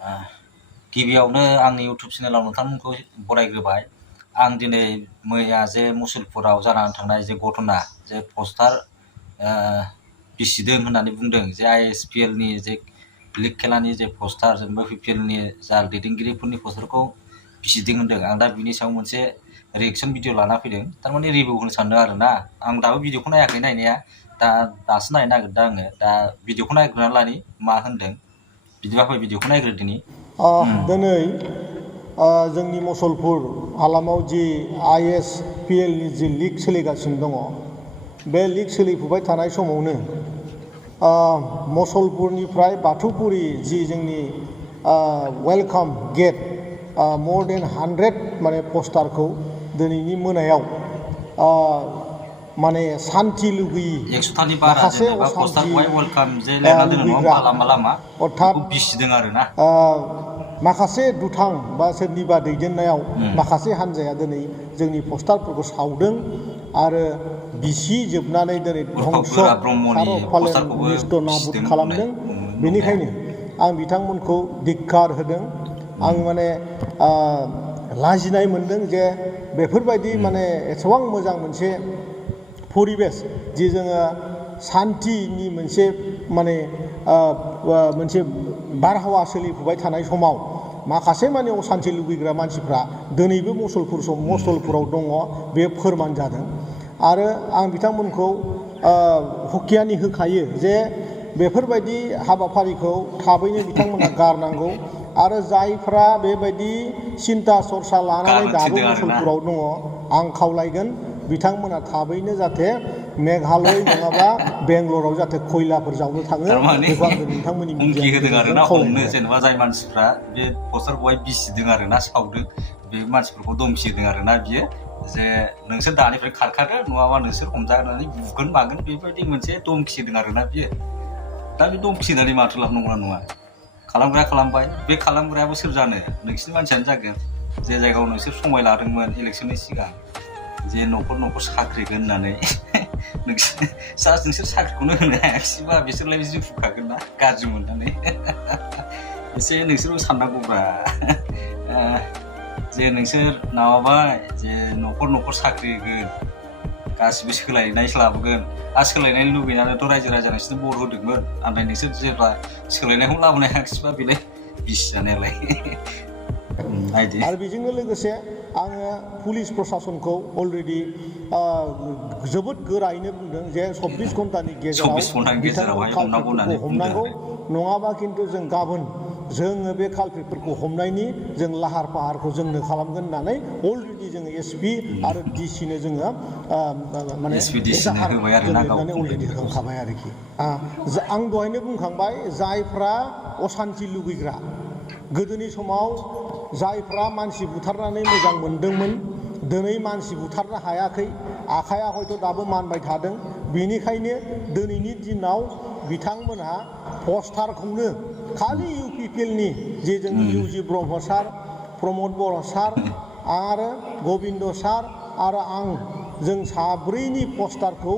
गिबियावनो आंनि इउटुब चेनेलाव नोंथांमोनखौ बरायग्रोबाय। आं दिनै मैया जे मुसलपुराव जानानै थांनाय जे घटना, जे पस्टार बिसिदों होननानै बुंदों, जे ISPL नि जे लिग खेलानि जे पस्टार, जेनेबा PPL नि जा दैदेनगिरिफोरनि पस्टारखौ बिसिदों होनदों। आं दा बिनि सायाव मोनसे रिएक्सन भिडिअ लाना फैदों, थारमाने रिभिउ होनो सानदों आरो ना। आं दाबो भिडिअखौ नायाखै नायनाया, दासो नायनो नागिरदों आङो। दा भिडिअखौ नायग्रोनानै लानि मा होनदों। बिदिबा फै भिडिअखौ नायग्रोदिनि। दिनै जोंनि मुसलपुर हालामाव जि ISPL नि जि लिग सोलिगासिनो दङ, बे लिग सोलिफुबाय थानाय समावनो मुसलपुरनिफ्राय बाथौपुरि जि जोंनि वेलकाम गेट more than 100 माने पस्टारखौ दिनैनि मोनायाव माने सान्थि लुगैयि माखासे अर्थात माखासे दुथां बा सोरनिबा दैदेननायाव माखासे हान्जाया दिनै जोंनि पस्टारफोरखौ सावदों आरो बिसिजोबनानै दिनै धंस निस्थ नाबुद खालामदों। बेनिखायनो आं बिथांमोनखौ धिक्कार होदों। आं माने लाजिनाय मोनदों जे बेफोरबायदि माने एसेबां मोजां मोनसे परिबेस जि जोङो सान्थिनि मोनसे माने मोनसे बारहावा सोलिफुबाय थानाय समाव माखासे माने असान्थि लुबैग्रा मानसिफ्रा दिनैबो मुसलपुराव दङ, बे फोरमान जादों। आरो आं बिथांमोनखौ हुखियानि होखायो जे बेफोरबायदि हाबाफारिखौ थाबैनो बिथांमोना गारनांगौ आरो जायफ्रा बेबायदि सिन्था सरसा लानानै दाबो मुसलपुराव दङ, आं खावलायगोन बिथांमोना थाबैनो जाहाथे मेघालय नङाबा बेंगलराव जाहाथे खयलाफोर जावनो थाङो। बेखौ आं नोंथांमोननि मिडियानि हमनो जेनेबा जाय मानसिफ्रा बे पस्टारखौहाय बिसिदों आरो ना सावदों, बे मानसिफोरखौ धमखि होदों आरो ना बियो, जे नोंसोर दानिफ्राय खारखादो नङाबा नोंसोर हमजानानै बुगोन मागोन, बेबायदि मोनसे धमखि होदों आरो ना बियो। दा बे धमखि होनानै माथो लाब नंगौना नङा? खालामग्राया खालामबाय, बे खालामग्रायाबो सोर जानो? नोंसिनि मानसियानो जागोन। जे जायगायाव नोंसोर समाय लादोंमोन इलेक्सननि सिगां, जे न'खर साख्रिगोन होननानै नोंसोर साख्रिखौनो होनो हायाखिसैबा बिसोरलाय जिउ फुखागोन ना गाज्रि मोननानै। एसे नोंसोरबो साननांगौब्रा, जे नोंसोर माबाबाय जे न'खर साख्रि होगोन, गासिबो सोलायनाय लाबोगोन। आरो सोलायनाय लुबैनानैथ' रायजो राजा नोंसोरनो भट होदोंमोन, ओमफ्राय नोंसोर जेब्ला सोलायनायखौ लाबोनो हायाखिसैबा बेलाय बिसि जानायालाय। आरो बेजोंनो लोगोसे आङो पुलिस प्रसासनखौ अलरेडि जोबोद गोरायैनो बुंदों जे 24 घन्टानि गेजेराव कालप्रिटफोरखौ हमनांगौ, नङाबा खिन्थु जों गाबोन जोङो बे कालप्रिटफोरखौ हमनायनि जों लाहार फाहारखौ जोंनो खालामगोन होननानै अलरेडि जोङो SP आरो DCनो जोङो माने लिरनानै अलरेडि होखांखाबाय आरोखि। आं दहायनो बुंखांबाय, जायफ्रा असान्थि लुबैग्रा, गोदोनि समाव जायफ्रा मानसि बुथारनानै मोजां मोनदोंमोन, दिनै मानसि बुथारनो हायाखै, आखाइया हयथ' दाबो मानबाय थादों। बेनिखायनो दिनैनि दिनाव बिथांमोनहा पस्टारखौनो खालि UPPL नि जे जोंनि UG ब्रह्म सार, प्रमद बर' सार आरो गबिन्द सार आरो आं, जों साब्रैनि पस्टारखौ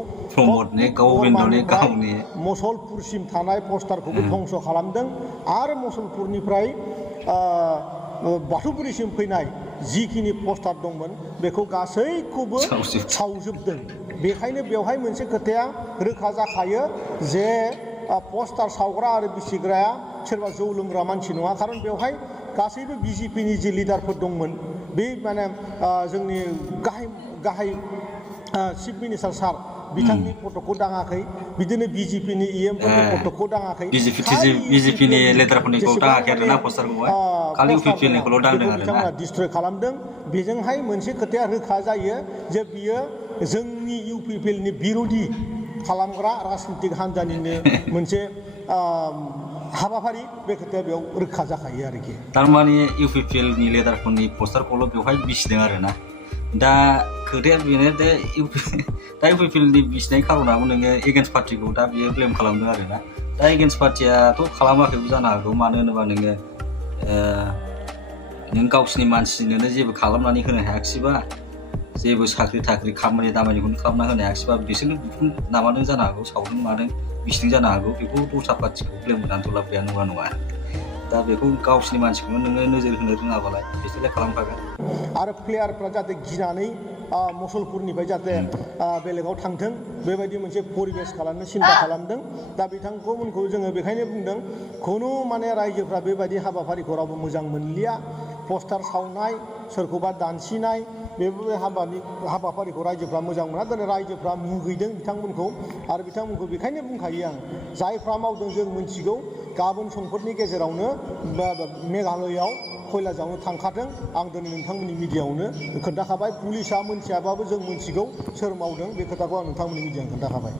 मुसलपुरसिम थानाय पस्टारखौबो धंस खालामदों आरो मुसलपुरनिफ्राय बाथौपुरिसिम फैनाय जिखिनि पस्टार दंमोन बेखौ गासैखौबो सावजोबदों। बेखायनो बेवहाय मोनसे खोथाया रोखा जाखायो जे पस्टार सावग्रा आरो बिसिग्राया सोरबा जौ लोंग्रा मानसि नङा। खारन बेवहाय गासैबो BJPनि जे लिडारफोर दंमोन, बे माने जोंनि गाहाय चिफ मिनिस्टार सार बिथांनि फट'खौ दाङाखै, बिदिनो BJPनि EMफोरनि फट'खौ दाङाखै, BJPनि लिडारफोरनिखौ दाङाखै आरो ना पस्टारखौहाय, खालि UPPLनिखौल' दांदों आरो ना। बिथांमोना डिस्ट्रय खालामदों। बेजोंहाय मोनसे खोथाया रोखा जायो जे बियो जोंनि UPPLनि बिर'धि खालामग्रा राजनितिक हान्जानिनो मोनसे हाबाफारि, बे खोथाया बेयाव रोखा जाखायो आरोखि। थारमाने UPPLनि लिडारफोरनि पस्टारखौल' बेवहाय बिसिदों आरो ना। दा खोथाया बेनो दे दा UPPLनि बिसिनाय खारनाबो नोङो एगेन्स्ट पार्टिखौ दा बियो ब्लेम खालामदों आरो ना। दा एगेन्स्ट पार्टियाथ' खालामाखैबो जानो हागौ, मानो होनोबा नोङो नों गावसिनि मानसिनोनो जेबो खालामनानै होनो हायाखिसैबा, जेबो साख्रि थाख्रि खामानि दामानिखौनो खालामना होनो हायाखिसैबा, बिसोरनो बिखुं माबादों जानो हागौ, सावदों मादों बिसिदों जानो हागौ। बेखौ दस्रा पार्टिखौ ब्लेम होनानैथ' लाब गैया, नङा। दा बेखौ गावसिनि मानसिखौनो नोङो नोजोर होनो रोङाबालाय बिसोरलाय खालामखागोन। आरो प्लेयारफ्रा जाहाथे गिनानै मुसलपुरनिफ्राय जाहाथे बेलेगाव थांथों बेबायदि मोनसे परिबेस खालामनो सिन्था खालामदों। दा बिथांमोनखौ जोङो बेखायनो बुंदों खुनु माने रायजोफ्रा बेबायदि हाबाफारिखौ रावबो मोजां मोनलिया। पस्टार सावनाय, सोरखौबा दानसिनाय बेफोर हाबाफारिखौ रायजोफ्रा मोजां मोना। दिनै रायजोफ्रा मुगैदों बिथांमोनखौ आरो बिथांमोनखौ बेखायनो बुंखायो आं जायफ्रा मावदों जों मिथिगौ गाबोन समफोरनि गेजेरावनो मेघालयआव खयला जावनो थांखाथों। आं दिनै नोंथांमोननि मिडियाआवनो खोन्थाखाबाय। पुलिसा मोनथियाबाबो जों मिथिगौ सोर मावदों बे खोथाखौ आं नोंथांमोननि मिडियाआव खोन्थाखाबाय।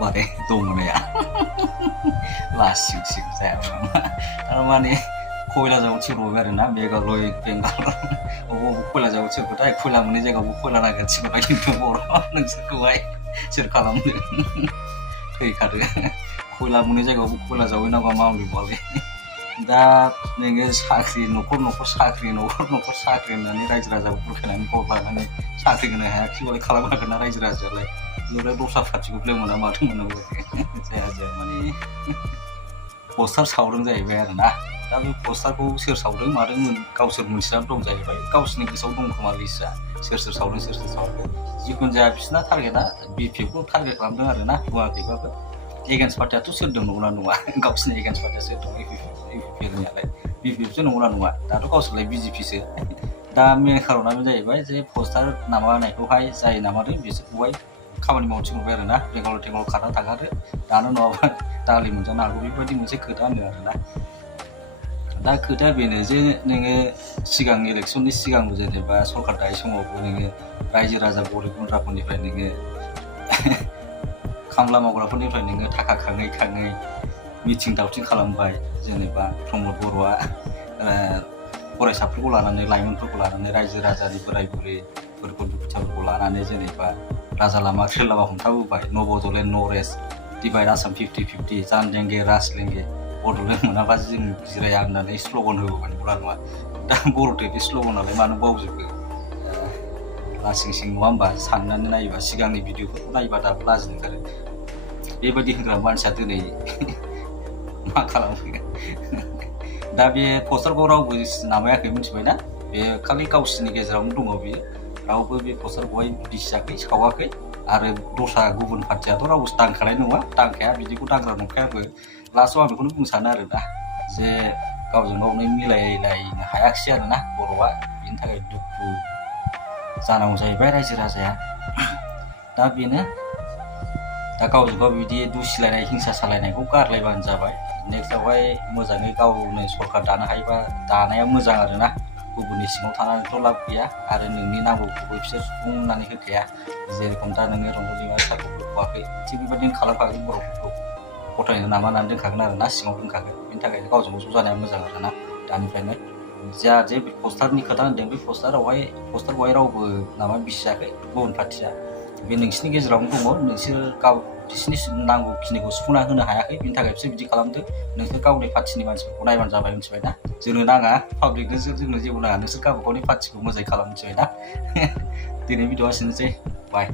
माने दंमोननाया लासिं सिं जायाबा थारमाने खयला जावनो थिनहरबाय आरो ना मेघालय बेंगालर बबाव खयला जावनो थिनहरबाय खयला मोननाय जायगायावबो खयला नागिरनो थिनहरबाय खिन्थु बर' नोंसोरखौहाय सोर खालामदों थैखादो खयला मोननाय जायगायावबो खयला जावहैनांगौ मावनांगौआलाय। दा नोङो साख्रि न'खर साख्रि होननानै रायजो राजाखौ बुरखायनानै भट लानानै साख्रि होनो हायाखिबालाय खालामनांगोन ना रायजो राजायालाय। बेवहाय दस्रा पार्टिखौ ब्लेम मोना माथो मोननांगौ जाया माने पस्टार सावदों जाहैबाय आरो ना। दा बे पस्टारखौ सोर सावदों मादों गावसोर मोनथिनानै दं जाहैबाय। गावसोरनि गोसोआव दं खोमा लिस्टआ सोर सावदों सोर सावाखै। जिखुनु जाया बिसिना टारगेटआ BPFखौ टारगेट खालामदों आरो ना बुङाखैबाबो। एगेन्स्ट पार्टियाथ' सोर दं नंगौना नङा गावसोरनि एगेन्स्ट पार्टिया सोर दं UPPनियालाय BPFसो नंगौना नङा दाथ' गावसोरलाय BJPसो। दा मेन खारनानो जाहैबाय जे पस्टार नामानायखौहाय जाय नामादों बिसोरखौहाय खामानि मावनो थिनहरबाय आरो ना बेंगालर टेंगालर खारनानै थांखादो दानो नङाबा दालि मोनजानो हागौ बेबायदि मोनसे खोथा होनदों आरो ना। दा खोथाया बेनो जे नोङो सिगां इलेक्सननि सिगांबो जेनेबा सरकार दायै समावबो नोङो रायजो राजा गरिब गुन्द्राफोरनिफ्राय नोङो खामला मावग्राफोरनिफ्राय नोङो थाखा खाङै मिथिं दावथिं खालामबाय। जेनेबा प्रमद बर'आ फरायसाफोरखौ लानानै लाइमोनफोरखौ लानानै रायजो राजानि बोराय बुरैफोरखौ दुखुथियाफोरखौ लानानै जेनेबा राजा लामा ट्रेन लामा हमथाबोबाय। न'बड'लेण्ड न'रेस्ट डिभाइड आसाम 50-50 जान लेंगे राज लेंगे बड'लेण्ड मोनाबा जों जिराया होननानै स्ल'गान होबोबाय नंगौना नङा। दा बर'थे बे स्ल'गानालाय मानो बावजोबो लासिं सिं नङा होमबा। साननानै नायोबा सिगांनि भिडिअफोरखौ नायोबा दाबो लाजिनो ओंखारो बेबायदि होनग्रा मानसिया दिनै मा खालामफैगोन। दा बे पस्टारखौ रावबो नामायाखै मिथिबायना। बे खालि गावसिनि गेजेरावनो दङ बेयो। रावबो बे पस्टारखौहाय बिसियाखै सावाखै आरो दस्रा गुबुन पार्टियाथ' रावबो दांखानाय नङा दांखाया बिदिखौ दांग्रा नंखायाबो। लास्टआव आं बेखौनो बुंनो सानो आरोना जे गावजों गावनो मिलायलायनो हायाखिसै आरोना बर'आ। बिनि थाखाय दुखु जानांगौ जाहैबाय रायजो राजाया। दा बेनो दा गावजों गाव बिदि दुसिलायनाय हिंसा सालायनायखौ गारलायबानो जाबाय। नेक्स्टआवहाय मोजाङै गावनो सरकार दानो हायोबा दानाया मोजां आरोना। गुबुननि सिङाव थानानैथ' लाब गैया आरो नोंनि नांगौखौबो बिसोर सुफुंनानै होखाया। जेरेखम दा नोङो रंजालि दैमारि साख्रिखौ होआखै थिग बेबायदिनो खालामखागोन बर'फोरखौ गथायनो नामानानै दोनखागोन आरो ना सिङाव दोनखागोन। बेनि थाखायनो गावजों गाव ज' जानाया मोजां आरोना दानिफ्रायनो। जा जे पस्टारनि खोथा होनदों बे पस्टारखौहाय रावबो नामा बिसियाखै गुबुन पार्टिया। बे नोंसिनि गेजेरावनो दङ नोंसोर गाव बिसोरनि नांगौखिनिखौ सुफुंना होनो हायाखै बिनि थाखाय बिसोर बिदि खालामदों। नोंसोर गावनि पार्टिनि मानसिफोरखौ नायबानो जाबाय मिथिबायना। जोंनो नाङा पाब्लिकनो जोंनो जेबो नाङा नोंसोर गावबा गावनि पार्टिखौ मोजाङै खालाम मिथिबायना। दिनै भिडिअआ एसेनोसै बाय।